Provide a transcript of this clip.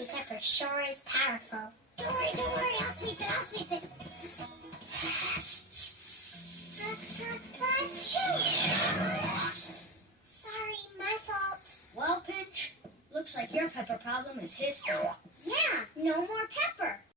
spicy pepper sure is powerful. Don't worry, I'll sweep it. Sorry, my fault. Well, Pinch, looks like your pepper problem is history. Yeah, no more pepper.